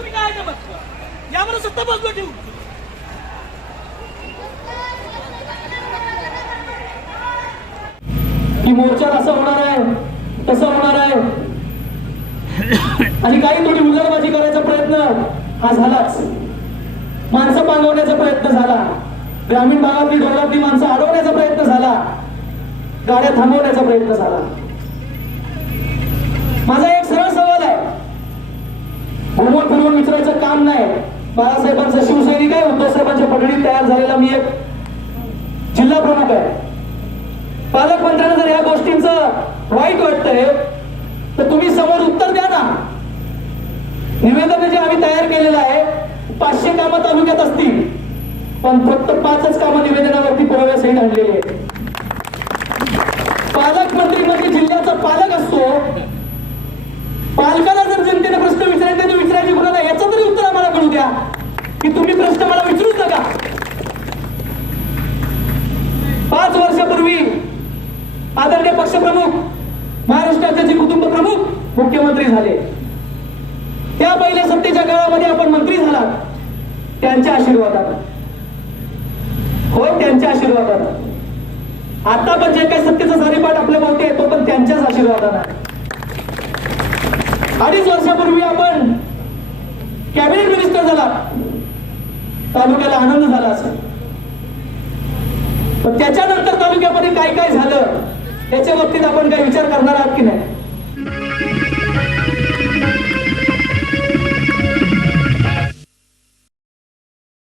मी काय आहे का मग यावर सत्ता बाजूला ठेवू की मोर्चा असं होणार आहे. तसं होणार आहे. आणि काही थोडी उलटबाजी करायचा प्रयत्न हा झालाच. माणसं पांगवण्याचा प्रयत्न झाला. ग्रामीण भागातली डोंगरातली माणसं अडवण्याचा प्रयत्न झाला. गाड्या थांबवण्याचा प्रयत्न झाला. माझा एक सरळ सवाल आहे. घुमवून फिरवून विचारायचं काम नाही. बाळासाहेबांचा शिवसैनिक आहे उद्धव साहेबांच्या पगडीत तयार झालेला मी एक जिल्हा प्रमुख आहे. गोष्टींचं वाईट वाटतंय तर तुम्ही समोर उत्तर द्या ना. निवेदन जे आम्ही तयार केलेलं आहे पाचशे कामं तालुक्यात असतील पण फक्त पाचच कामं निवेदनावरती पुराव्यासही आणलेली आहेत. पालकमंत्री म्हणजे जिल्ह्याचा पालक असतो. पालक जर जनतेने प्रश्न विचारायचे तर विचारायची कुणाला याचं तरी उत्तर आम्हाला कळू द्या की तुम्ही प्रश्न मला विचारूच नका पाच वर्षापूर्वी आदरणीय पक्षप्रमुख महाराष्ट्राचे जे कुटुंब प्रमुख मुख्यमंत्री झाले. त्या पहिल्या सत्तेच्या काळामध्ये आपण मंत्री झालात. त्यांच्या आशीर्वादानं. हो त्यांच्या आशीर्वादानं. आता पण जे काही सत्तेचा सारेपाठ आपल्या भोवती आहे तो पण त्यांच्याच आशीर्वादानं. अडीच वर्षापूर्वी आपण कॅबिनेट मिनिस्टर झाला. तालुक्याला आनंद झाला असेल. पण त्याच्यानंतर तालुक्यामध्ये काय काय झालं याच्या बाबतीत आपण काही विचार करणार आहात की नाही?